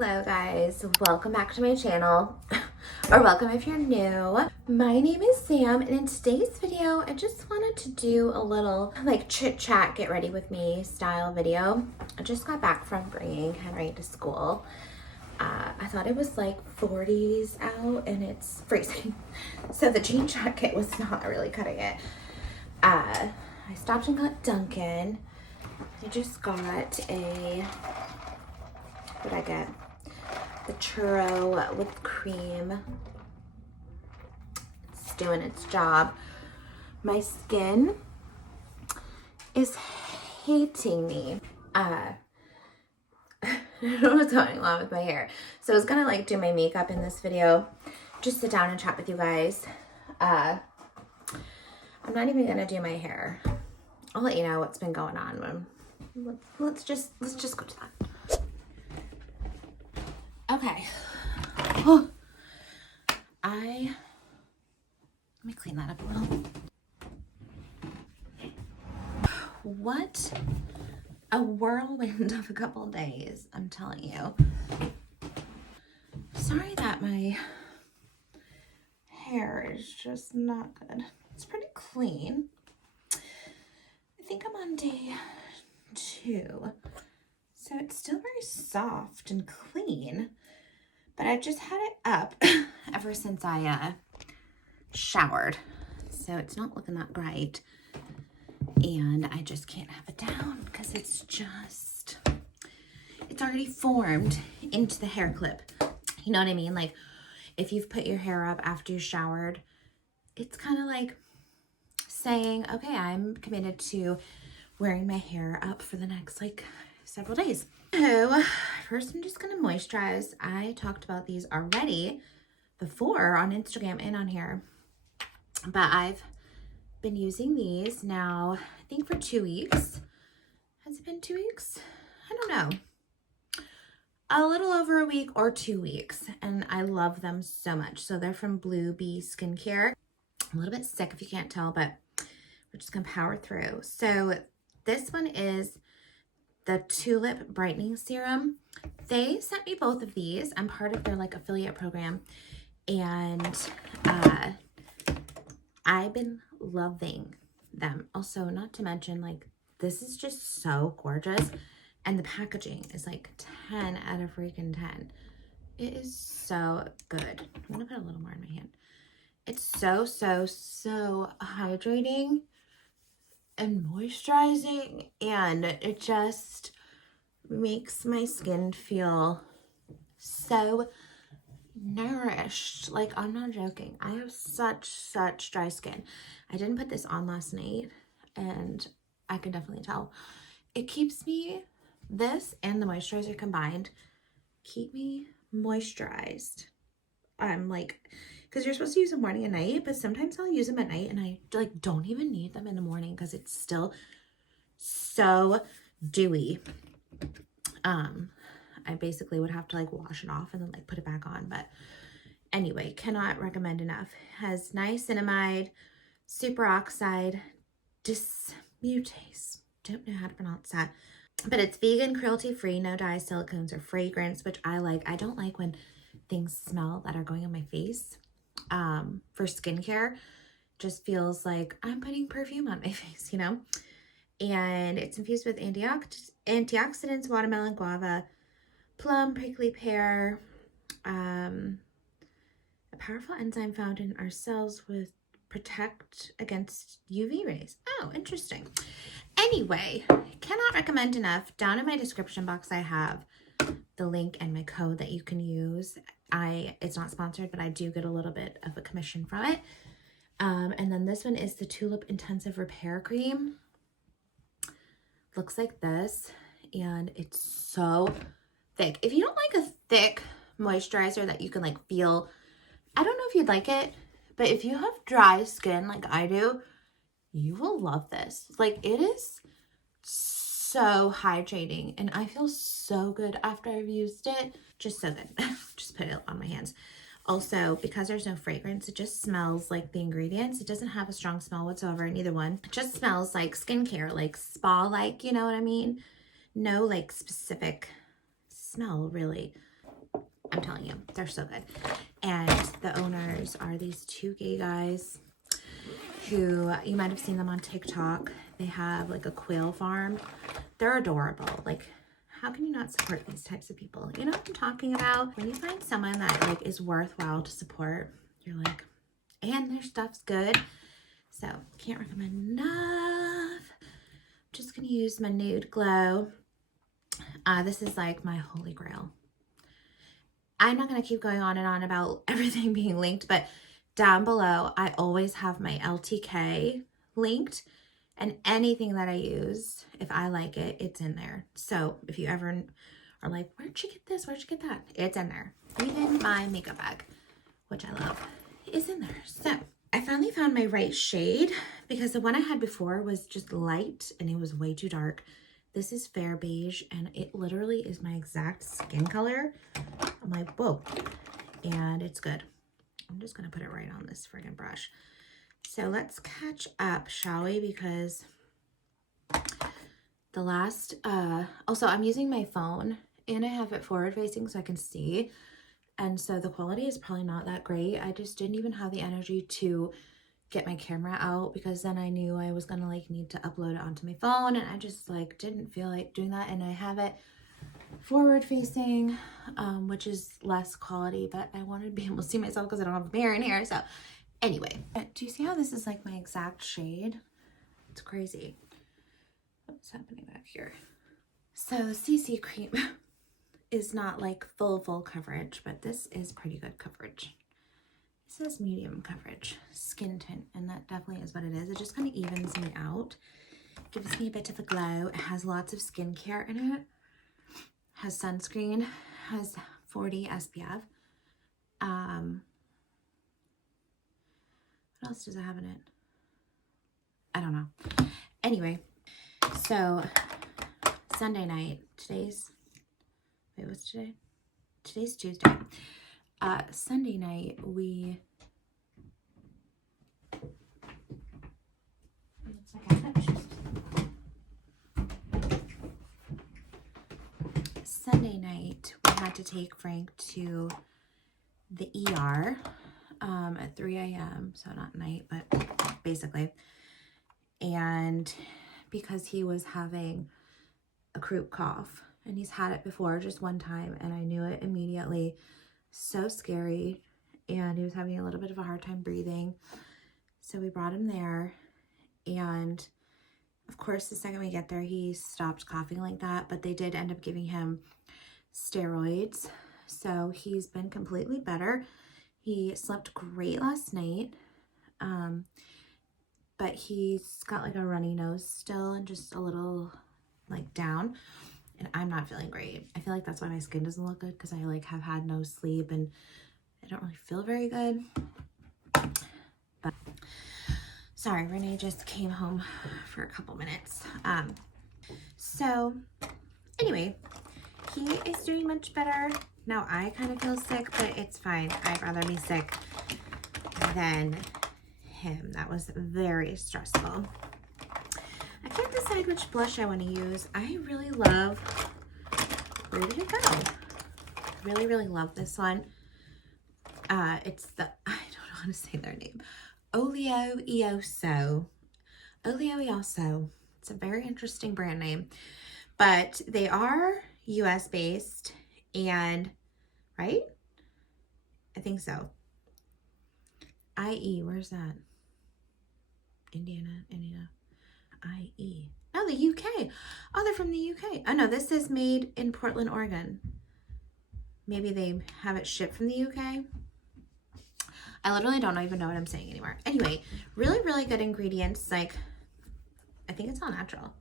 Hello guys, welcome back to my channel, or welcome if you're new. My name is Sam, and in today's video, I just wanted to do a little like chit chat, get ready with me style video. I just got back from bringing Henry to school. I thought it was like 40s out and it's freezing. So the jean jacket was not really cutting it. I stopped and got Dunkin'. I just got what I get? The churro with cream. It's doing its job. My skin is hating me. I don't know what's going on with my hair. So I was gonna like do my makeup in this video. Just sit down and chat with you guys. I'm not even gonna do my hair. I'll let you know what's been going on. Let's just go to that. Okay. Oh, let me clean that up a little. What a whirlwind of a couple days, I'm telling you. Sorry that my hair is just not good. It's pretty clean. I think I'm on day 2. So it's still very soft and clean, but I just had it up ever since I showered. So it's not looking that great. And I just can't have it down because it's already formed into the hair clip. You know what I mean? Like if you've put your hair up after you showered, it's kind of like saying, okay, I'm committed to wearing my hair up for the next like several days. So first I'm just gonna moisturize. I talked about these already before on Instagram and on here, but I've been using these now, I think for 2 weeks. Has it been 2 weeks? I don't know. A little over a week or 2 weeks, and I love them so much. So they're from Blue Bee Skincare. I'm a little bit sick if you can't tell, but we're just gonna power through. So this one is the Tulip Brightening Serum. They sent me both of these. I'm part of their like affiliate program, and I've been loving them. Also, not to mention, like, this is just so gorgeous, and the packaging is like 10 out of freaking 10. It is so good. I'm gonna put a little more in my hand. It's so hydrating and moisturizing, and it just makes my skin feel so nourished. Like, I'm not joking. I have such dry skin. I didn't put this on last night, and I can definitely tell. It keeps me, this and the moisturizer combined, keep me moisturized. I'm like, because you're supposed to use them morning and night, but sometimes I'll use them at night and I like don't even need them in the morning because it's still so dewy. I basically would have to like wash it off and then like put it back on, but anyway, cannot recommend enough. Has niacinamide, superoxide, dismutase. Don't know how to pronounce that, but it's vegan, cruelty-free, no dyes, silicones, or fragrance, which I like. I don't like when things smell that are going on my face. For skincare, just feels like I'm putting perfume on my face, you know? And it's infused with antioxidants, watermelon, guava, plum, prickly pear, a powerful enzyme found in our cells with protect against UV rays. Oh, interesting. Anyway, cannot recommend enough. Down in my description box, I have the link and my code that you can use. It's not sponsored, but I do get a little bit of a commission from it. And then this one is the Tulip Intensive Repair Cream. Looks like this, and it's so thick. If you don't like a thick moisturizer that you can like feel, I don't know if you'd like it, but if you have dry skin like I do, you will love this. Like, it is so hydrating, and I feel so good after I've used it. Just so good. Just put it on my hands. Also, because there's no fragrance, it just smells like the ingredients. It doesn't have a strong smell whatsoever in either one. It just smells like skincare, like spa-like, you know what I mean? No like specific smell, really. telling you, they're so good. And the owners are these two gay guys who, you might have seen them on TikTok. They have like a quail farm. They're adorable. Like, how can you not support these types of people? You know what I'm talking about? When you find someone that like is worthwhile to support, you're like, and their stuff's good. So can't recommend enough. Just gonna use my Nude Glow. This is like my holy grail. I'm not gonna keep going on and on about everything being linked, but down below, I always have my LTK linked, and anything that I use, if I like it, it's in there. So if you ever are like, where'd you get this? Where'd you get that? It's in there. Even my makeup bag, which I love, is in there. So I finally found my right shade because the one I had before was just light and it was way too dark. This is fair beige and it literally is my exact skin color. I'm like, whoa, and it's good. I'm just gonna put it right on this friggin' brush. So let's catch up, shall we? Because the last, also I'm using my phone and I have it forward facing so I can see. And so the quality is probably not that great. I just didn't even have the energy to get my camera out because then I knew I was gonna like need to upload it onto my phone and I just like didn't feel like doing that. And I have it forward facing, which is less quality, but I wanted to be able to see myself because I don't have a mirror in here. So anyway, do you see how this is like my exact shade? It's crazy. What's happening back here? So the CC cream is not like full coverage, but this is pretty good coverage. It says medium coverage, skin tint, and that definitely is what it is. It just kind of evens me out, gives me a bit of a glow. It has lots of skincare in it, has sunscreen, has 40 SPF. What else does it have in it? I don't know. Anyway, so Sunday night, what's today? Today's Tuesday. Sunday night, Sunday night, we had to take Frank to the ER at 3 a.m. So not night, but basically. And because he was having a croup cough, and he's had it before just one time, and I knew it immediately. So scary, and he was having a little bit of a hard time breathing. So we brought him there, and of course the second we get there he stopped coughing like that, but they did end up giving him steroids. So he's been completely better. He slept great last night, but he's got like a runny nose still and just a little like down, and I'm not feeling great. I feel like that's why my skin doesn't look good, because I like have had no sleep and I don't really feel very good. But sorry, Renee just came home for a couple minutes. So anyway, he is doing much better. Now I kind of feel sick, but it's fine. I'd rather be sick than him. That was very stressful. I can't decide which blush I want to use. I really love, where did it go? Really, really love this one. It's the, I don't know how to say their name. Olio Ioso. It's a very interesting brand name, but they are US based, and right? I think so. IE, where's that? Indiana. IE. Oh, the UK. Oh, they're from the UK. Oh no, this is made in Portland, Oregon. Maybe they have it shipped from the UK. I literally don't even know what I'm saying anymore. Anyway, really, really good ingredients. Like, I think it's all natural.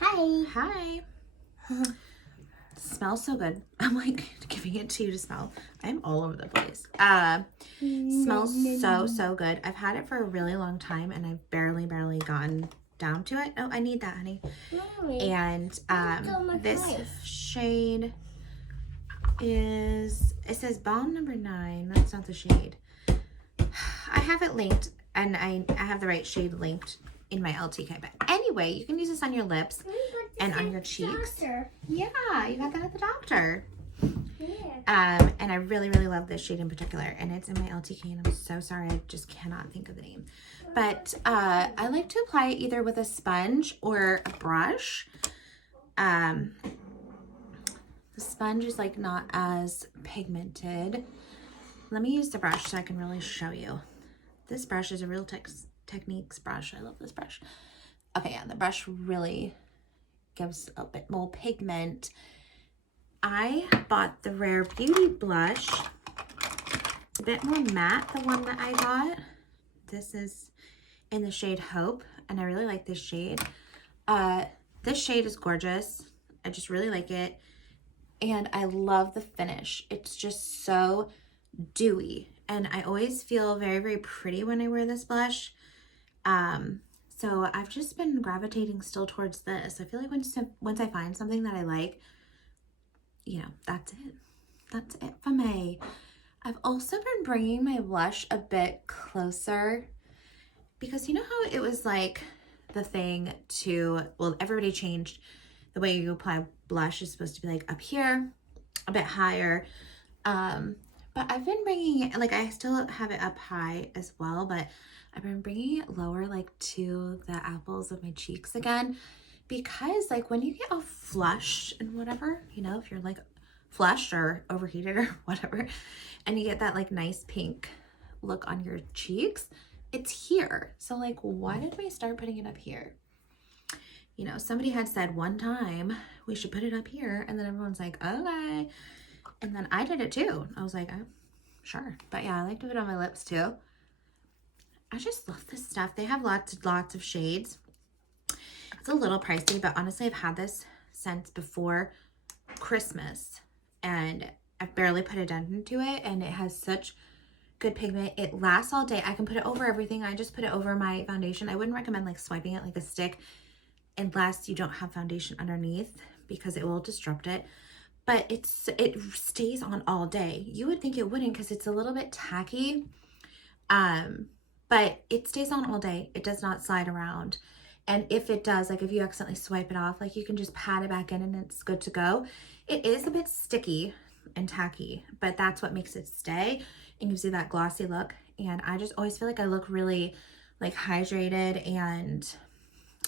Hi. Smells so good. I'm like giving it to you to smell. I'm all over the place. Smells so good. I've had it for a really long time and I've barely gotten down to it. Oh, I need that, honey. Mommy, and this shade is, it says Balm number 9. That's not the shade. I have it linked, and I have the right shade linked in my LTK. But anyway, you can use this on your lips and on your cheeks. Doctor. Yeah, you got that at the doctor. Yeah. And I really, really love this shade in particular. And it's in my LTK, and I'm so sorry, I just cannot think of the name. But I like to apply it either with a sponge or a brush. The sponge is like not as pigmented. Let me use the brush so I can really show you. This brush is a Real Techniques brush. I love this brush. Okay, yeah, the brush really gives a bit more pigment. I bought the Rare Beauty blush. A bit more matte, the one that I got. This is in the shade Hope, and I really like this shade. This shade is gorgeous. I just really like it. And I love the finish. It's just so dewy. And I always feel very, very pretty when I wear this blush. So I've just been gravitating still towards this. I feel like once I find something that I like, you know, that's it. That's it for me. I've also been bringing my blush a bit closer because you know how it was like the thing to, well, everybody changed the way you apply blush is supposed to be like up here, a bit higher. But I've been bringing it, like I still have it up high as well, but I've been bringing it lower, like to the apples of my cheeks again, because like when you get all flushed and whatever, you know, if you're like flushed or overheated or whatever, and you get that like nice pink look on your cheeks, it's here. So like, why did we start putting it up here? You know, somebody had said one time we should put it up here, and then everyone's like, okay. And then I did it too. I was like, oh, sure. But yeah, I like to put it on my lips too. I just love this stuff. They have lots of shades. It's a little pricey, but honestly, I've had this since before Christmas, and I've barely put a dent into it, and it has such good pigment. It lasts all day. I can put it over everything. I just put it over my foundation. I wouldn't recommend like swiping it like a stick unless you don't have foundation underneath, because it will disrupt it. But it stays on all day. You would think it wouldn't because it's a little bit tacky, but it stays on all day. It does not slide around. And if it does, like if you accidentally swipe it off, like you can just pat it back in and it's good to go. It is a bit sticky and tacky, but that's what makes it stay and gives you that glossy look. And I just always feel like I look really like hydrated, and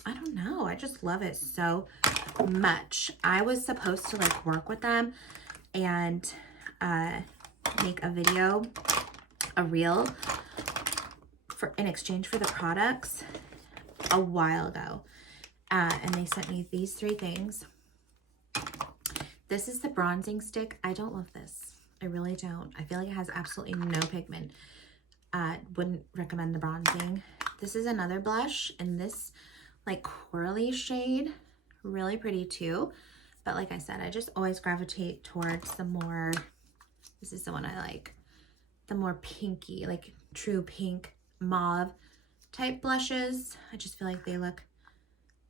I don't know, I just love it so much. I was supposed to like work with them and make a video, a reel in exchange for the products a while ago. And they sent me these 3 things. This is the bronzing stick. I don't love this. I really don't. I feel like it has absolutely no pigment. Wouldn't recommend the bronzing. This is another blush in this like corally shade. Really pretty too. But like I said, I just always gravitate towards the more, this is the one I like, the more pinky, like true pink mauve type blushes. I just feel like they look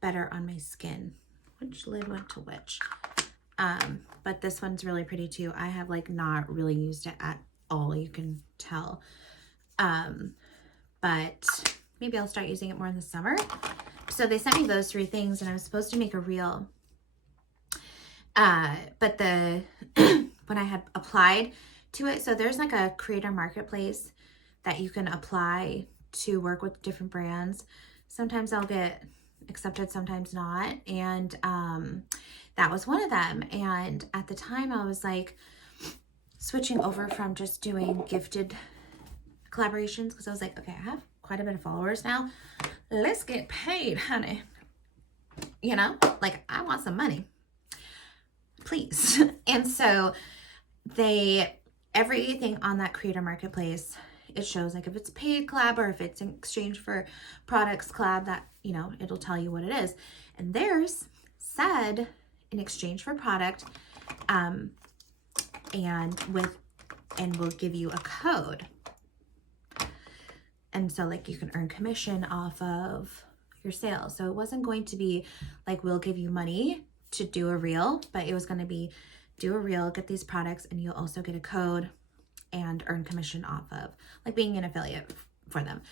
better on my skin. Which lid went to which? But this one's really pretty too. I have like not really used it at all, you can tell. But maybe I'll start using it more in the summer. So they sent me those 3 things, and I was supposed to make a reel. But when I had applied to it, so there's like a creator marketplace that you can apply to work with different brands. Sometimes I'll get accepted, sometimes not. And that was one of them. And at the time I was like switching over from just doing gifted collaborations, because I was like, okay, I have quite a bit of followers now. Let's get paid, honey. You know, like I want some money, please. And so everything on that creator marketplace, it shows like if it's paid collab or if it's in exchange for products collab, that, you know, it'll tell you what it is. And theirs said in exchange for product, and we'll give you a code. And so like you can earn commission off of your sales. So it wasn't going to be like, we'll give you money to do a reel, but it was going to be do a reel, get these products, and you'll also get a code and earn commission off of like being an affiliate for them.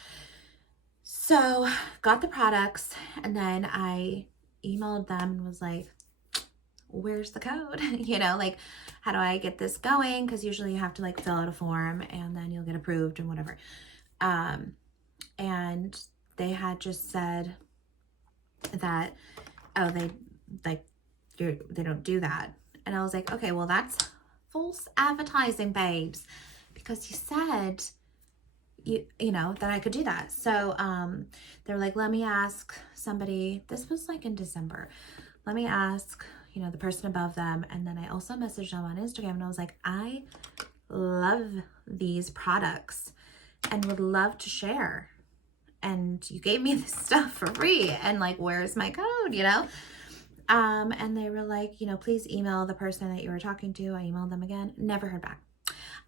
So got the products, and then I emailed them and was like, where's the code? You know, like, how do I get this going? Because usually you have to like fill out a form and then you'll get approved and whatever. And they had just said that, oh, they don't do that. And I was like, okay, well, that's false advertising, babes, because you said you know that I could do that. So they're like, let me ask somebody. This was like in December. Let me ask, you know, the person above them. And then I also messaged them on Instagram and I was like, I love these products and would love to share. And you gave me this stuff for free. And like, where's my code, you know? And they were like, you know, please email the person that you were talking to. I emailed them again, never heard back.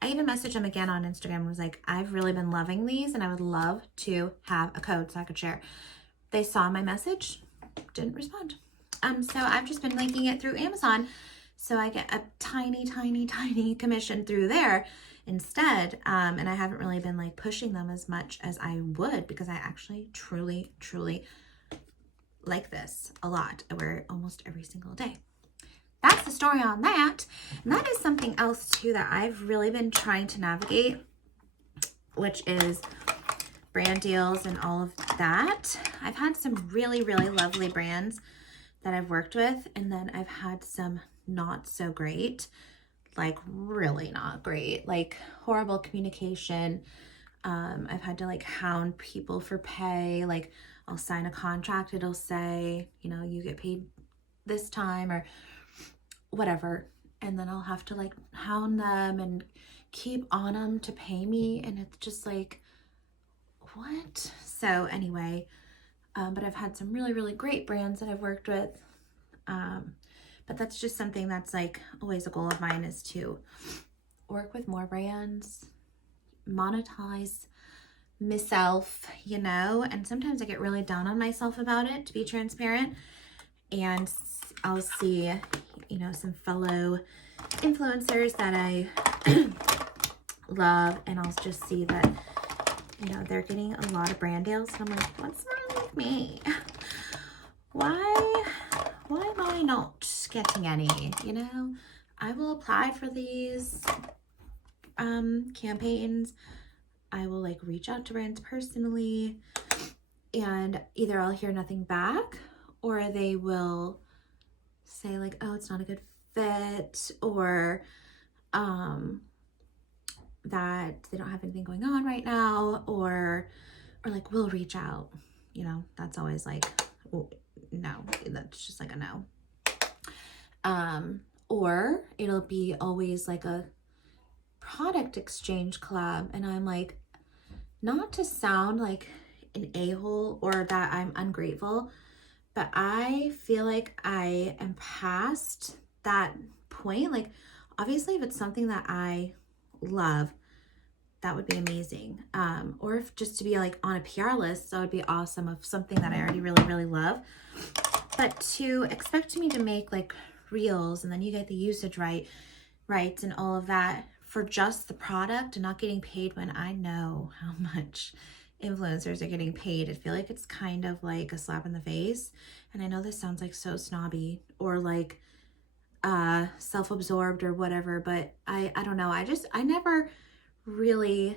I even messaged them again on Instagram and was like, I've really been loving these and I would love to have a code so I could share. They saw my message, didn't respond. So I've just been linking it through Amazon. So I get a tiny, tiny, tiny commission through there instead. And I haven't really been like pushing them as much as I would because I actually truly, truly like this a lot. I wear it almost every single day. That's the story on that. And that is something else too that I've really been trying to navigate, which is brand deals and all of that. I've had some really, really lovely brands that I've worked with, and then I've had some not so great, like really not great, like horrible communication. I've had to like hound people for pay. Like I'll sign a contract, it'll say, you know, you get paid this time or whatever, and then I'll have to like hound them and keep on them to pay me, and it's just like, what? So anyway, but I've had some really, really great brands that I've worked with, but that's just something that's like always a goal of mine, is to work with more brands, monetize myself, you know. And sometimes I get really down on myself about it, to be transparent, and I'll see, you know, some fellow influencers that I love, and I'll just see that, you know, they're getting a lot of brand deals, and I'm like, what's wrong with me? Why am I not getting any? You know, I will apply for these campaigns. I will like reach out to brands personally, and either I'll hear nothing back, or they will say like, oh, it's not a good fit, or that they don't have anything going on right now, or like, we'll reach out. You know, that's always like, no, that's just like a no. Or it'll be always like a product exchange collab, and I'm like, not to sound like an a-hole or that I'm ungrateful, but I feel like I am past that point. Like, obviously, if it's something that I love, that would be amazing. Or if just to be like on a PR list, that would be awesome, of something that I already really, really love. But to expect me to make like reels, and then you get the usage rights and all of that for just the product and not getting paid, when I know how much influencers are getting paid, I feel like it's kind of like a slap in the face. And I know this sounds like so snobby or like self-absorbed or whatever, but I don't know. I never really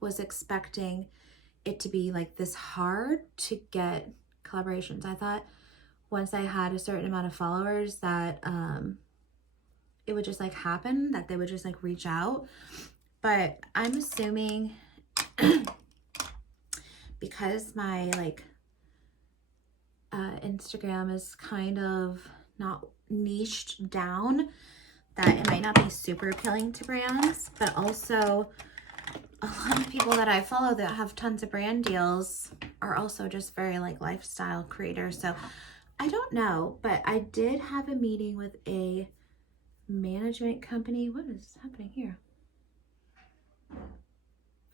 was expecting it to be like this hard to get collaborations. I thought once I had a certain amount of followers that it would just like happen, that they would just like reach out. But I'm assuming because my like Instagram is kind of not niched down, that it might not be super appealing to brands, but also a lot of people that I follow that have tons of brand deals are also just very like lifestyle creators. So I don't know, but I did have a meeting with a management company. What is happening here?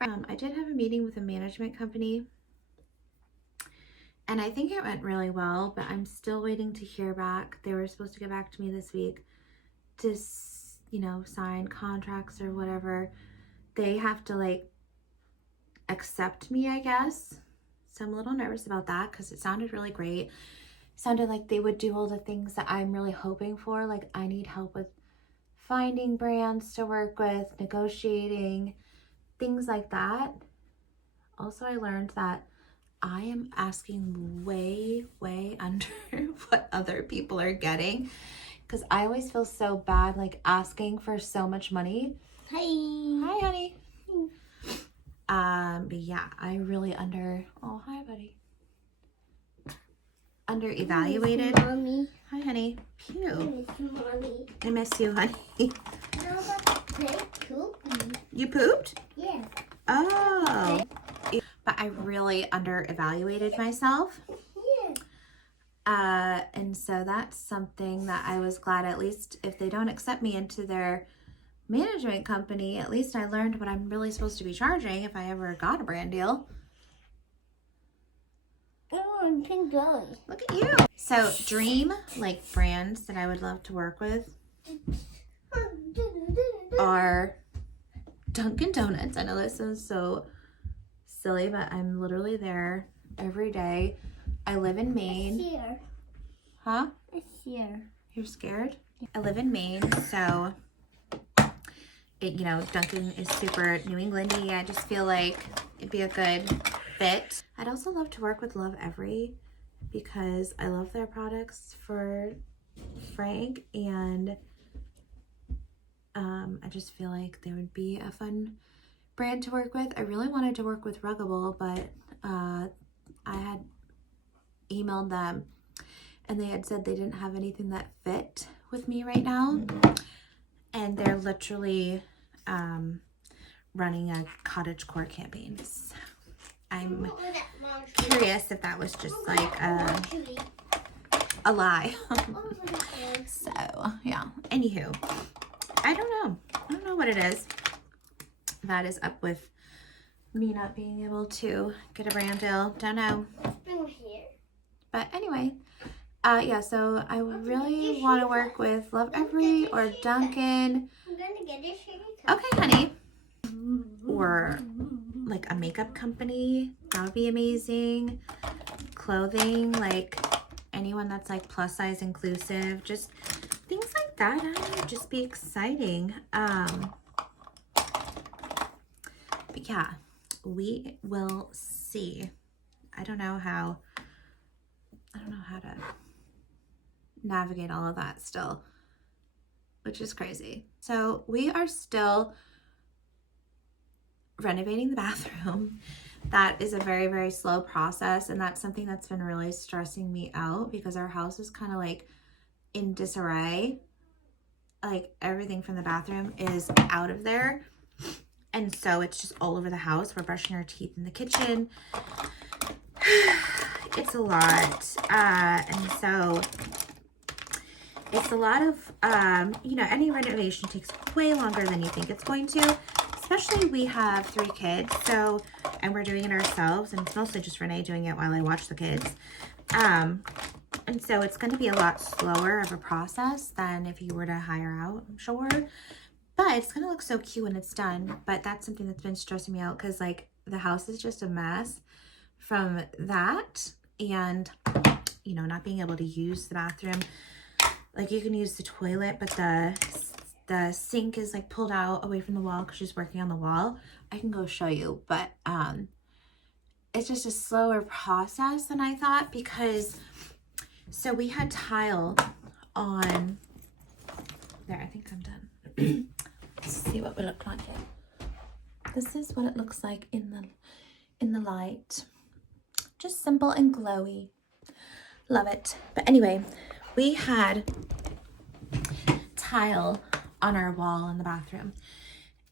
I did have a meeting with a management company, and I think it went really well, but I'm still waiting to hear back. They were supposed to get back to me this week to, you know, sign contracts or whatever. They have to like accept me, I guess. So I'm a little nervous about that because it sounded really great. sounded like they would do all the things that I'm really hoping for. Like I need help with finding brands to work with, negotiating, things like that. Also, I learned that I am asking way, way under what other people are getting because I always feel so bad like asking for so much money. Hi. Hi, honey. But yeah, I really oh, hi, buddy. Under evaluated. Mommy. Hi, honey. Pew. I miss Mommy. I miss you, honey. No, but they pooped. You pooped? Yeah. Oh. But I really under evaluated myself. Yeah. And so that's something that I was glad, at least if they don't accept me into their management company, at least I learned what I'm really supposed to be charging if I ever got a brand deal. Oh, I'm pink girl. Look at you. So dream like brands that I would love to work with are Dunkin' Donuts. I know this is so silly, but I'm literally there every day. I live in Maine. Here. Huh? It's here. You're scared? I live in Maine, so Dunkin' is super New Englandy. I just feel like it'd be a good fit. I'd also love to work with Love Every because I love their products for Frank, and I just feel like they would be a fun brand to work with. I really wanted to work with Ruggable, but I had emailed them and they had said they didn't have anything that fit with me right now. And they're literally running a cottagecore campaign. So I'm curious if that was just like a lie. So yeah, anywho, I don't know what it is that is up with me not being able to get a brand deal. Don't know. But anyway, yeah, so I really want to work with Love Every or Dunkin'. I'm gonna get this here. Okay, honey. Or like a makeup company. That would be amazing. Clothing, like anyone that's like plus size inclusive. Just things like that. That would just be exciting. But yeah, we will see. I don't know how to navigate all of that still, which is crazy. So we are still renovating the bathroom. That is a very, very slow process, and that's something that's been really stressing me out because our house is kind of like in disarray. Like everything from the bathroom is out of there, and so it's just all over the house. We're brushing our teeth in the kitchen. It's a lot, and so it's a lot of any renovation takes way longer than you think it's going to, especially we have 3 kids, so, and we're doing it ourselves, and it's mostly just Renee doing it while I watch the kids, and so it's going to be a lot slower of a process than if you were to hire out, I'm sure, but it's going to look so cute when it's done. But that's something that's been stressing me out because like the house is just a mess from that, and not being able to use the bathroom. Like you can use the toilet, but the sink is like pulled out away from the wall because she's working on the wall. I can go show you, but it's just a slower process than I thought because so we had tile on there. I think I'm done. Let's see what we look like here. This is what it looks like in the light. Just simple and glowy. Love it. But anyway, we had tile on our wall in the bathroom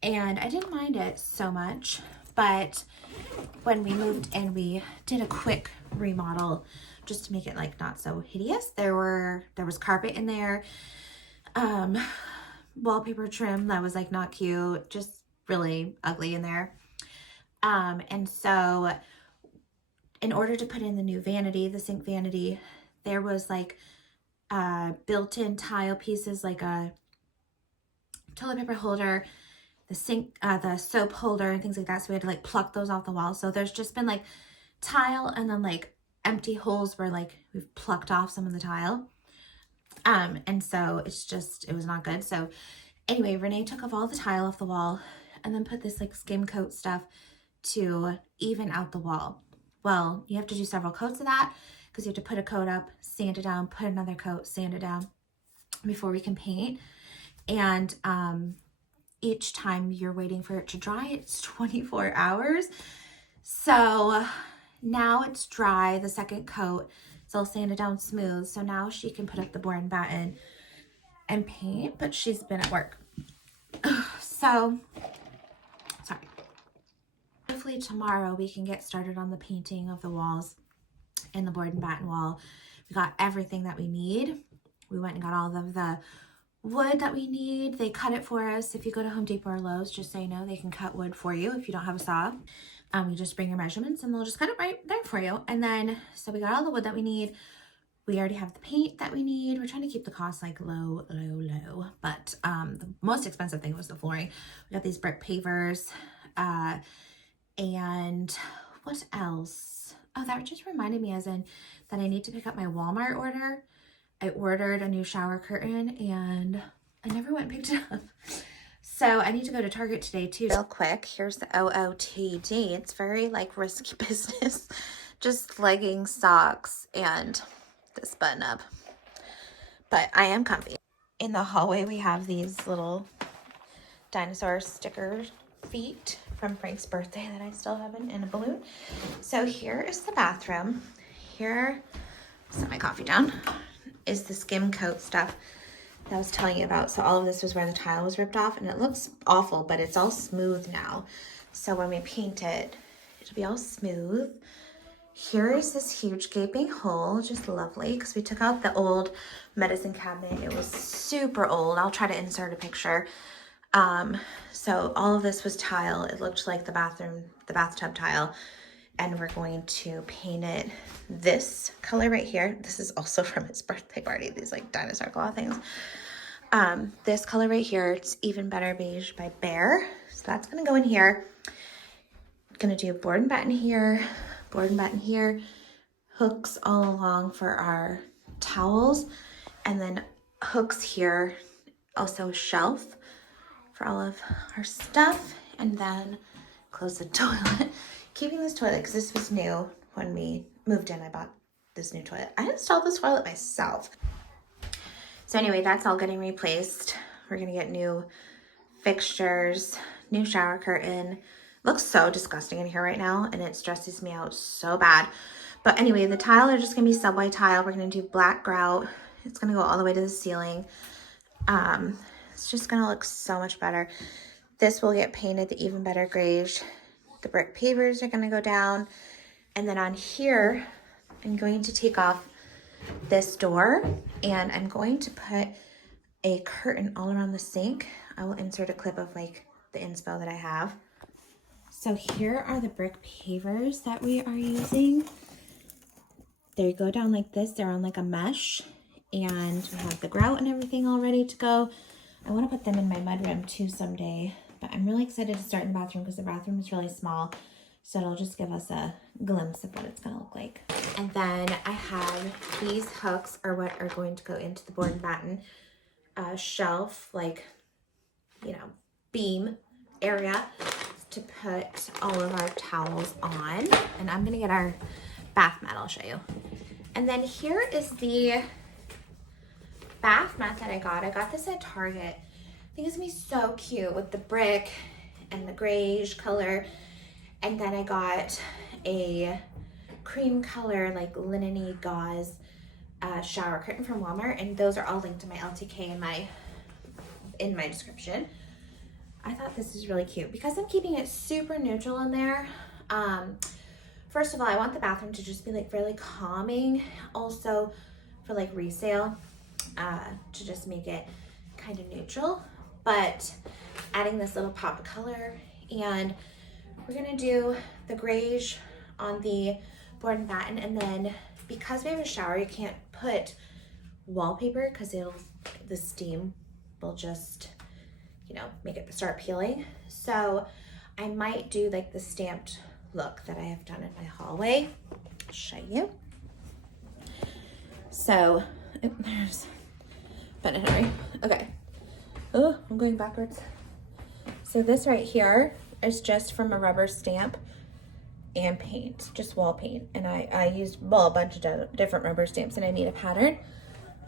and I didn't mind it so much, but when we moved in, we did a quick remodel just to make it like not so hideous. There was carpet in there, wallpaper trim that was like not cute, just really ugly in there. And so in order to put in the new vanity, the sink vanity, there was like built-in tile pieces, like a toilet paper holder, the sink, the soap holder and things like that. So we had to like pluck those off the wall. So there's just been like tile and then like empty holes where like we've plucked off some of the tile. And so it was not good. So anyway, Renee took off all the tile off the wall and then put this like skim coat stuff to even out the wall. Well, you have to do several coats of that because you have to put a coat up, sand it down, put another coat, sand it down before we can paint. And each time you're waiting for it to dry, it's 24 hours. So now it's dry, the second coat, it's all sanded down smooth. So now she can put up the board and batten and paint, but she's been at work. So, sorry. Hopefully tomorrow we can get started on the painting of the walls and the board and batten wall. We got everything that we need. We went and got all of the wood that we need. They cut it for us. If you go to Home Depot or Lowe's, just so you know, they can cut wood for you if you don't have a saw. You just bring your measurements and they'll just cut it right there for you. And then, so we got all the wood that we need. We already have the paint that we need. We're trying to keep the cost like low. But the most expensive thing was the flooring. We got these brick pavers. And what else? Oh, that just reminded me that I need to pick up my Walmart order. I ordered a new shower curtain and I never went and picked it up. So I need to go to Target today too. Real quick, here's the OOTD. It's very like risky business. Just leggings, socks, and this button up. But I am comfy. In the hallway, we have these little dinosaur sticker feet from Frank's birthday that I still have in a balloon. So here is the bathroom. Here, set my coffee down, is the skim coat stuff that I was telling you about. So all of this was where the tile was ripped off and it looks awful, but it's all smooth now. So when we paint it, it'll be all smooth. Here is this huge gaping hole, just lovely, because we took out the old medicine cabinet. It was super old. I'll try to insert a picture. So all of this was tile. It looked like the bathtub tile. And we're going to paint it this color right here. This is also from his birthday party, these like dinosaur claw things. This color right here, it's Even Better Beige by Bear. So that's gonna go in here. Gonna do board and batten here, board and batten here, hooks all along for our towels, and then hooks here, also a shelf for all of our stuff, and then close the toilet. Keeping this toilet because this was new when we moved in. I bought this new toilet. I installed this toilet myself. So anyway, that's all getting replaced. We're gonna get new fixtures, new shower curtain. Looks so disgusting in here right now and it stresses me out so bad. But anyway, the tile are just gonna be subway tile. We're gonna do black grout. It's gonna go all the way to the ceiling. It's just gonna look so much better. This will get painted the Even Better Beige. The brick pavers are gonna go down. And then on here, I'm going to take off this door and I'm going to put a curtain all around the sink. I will insert a clip of like the inspo that I have. So here are the brick pavers that we are using. They go down like this. They're on like a mesh and we have the grout and everything all ready to go. I want to put them in my mudroom too someday. But I'm really excited to start in the bathroom because the bathroom is really small. So it'll just give us a glimpse of what it's going to look like. And then I have these hooks are what are going to go into the board and batten shelf, like, you know, beam area to put all of our towels on. And I'm going to get our bath mat, I'll show you. And then here is the bath mat that I got. I got this at Target. I think it's gonna be so cute with the brick and the grayish color. And then I got a cream color, like linen-y gauze shower curtain from Walmart. And those are all linked to my LTK in my description. I thought this is really cute because I'm keeping it super neutral in there. First of all, I want the bathroom to just be like really calming. Also for like resale, to just make it kind of neutral. But adding this little pop of color, and we're gonna do the grayish on the board and batten, and then because we have a shower, you can't put wallpaper because the steam will just, you know, make it start peeling. So I might do like the stamped look that I have done in my hallway. I'll show you. So, but anyway, okay. Oh, I'm going backwards. So this right here is just from a rubber stamp and paint, just wall paint. And I used, well, a bunch of different rubber stamps, and I made a pattern.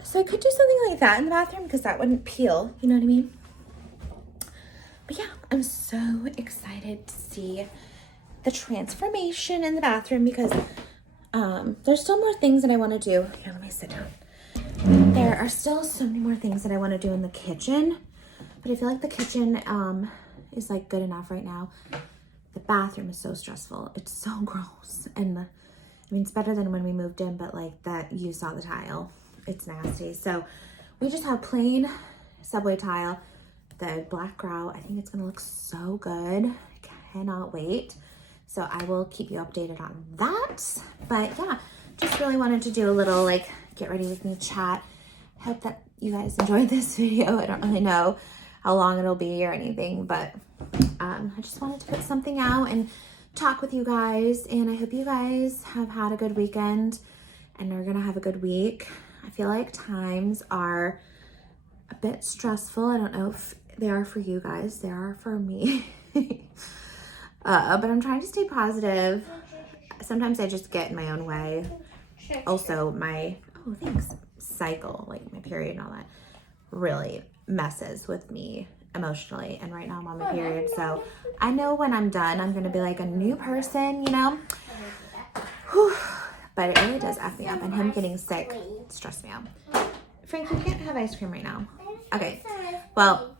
So I could do something like that in the bathroom because that wouldn't peel, you know what I mean? But yeah, I'm so excited to see the transformation in the bathroom because there's still more things that I want to do. Here, let me sit down. There are still so many more things that I want to do in the kitchen, but I feel like the kitchen is like good enough right now. The bathroom is so stressful. It's so gross. And I mean, it's better than when we moved in, but like that, you saw the tile. It's nasty. So we just have plain subway tile, the black grout. I think it's going to look so good. I cannot wait. So I will keep you updated on that. But yeah, just really wanted to do a little like get ready with me chat. Hope that you guys enjoyed this video. I don't really know how long it'll be or anything, but I just wanted to put something out and talk with you guys. And I hope you guys have had a good weekend and are gonna have a good week. I feel like times are a bit stressful. I don't know if they are for you guys. They are for me. But I'm trying to stay positive. Sometimes I just get in my own way. Also, my, oh, thanks, cycle, like my period and all that, really messes with me emotionally. And right now I'm on my period. So I know when I'm done, I'm going to be like a new person, you know? Whew. But it really does F me up. And him getting sick stressed me out. Frank, you can't have ice cream right now. Okay. Well,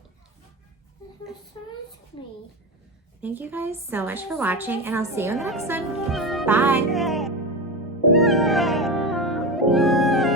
thank you guys so much for watching, and I'll see you in the next one. Bye.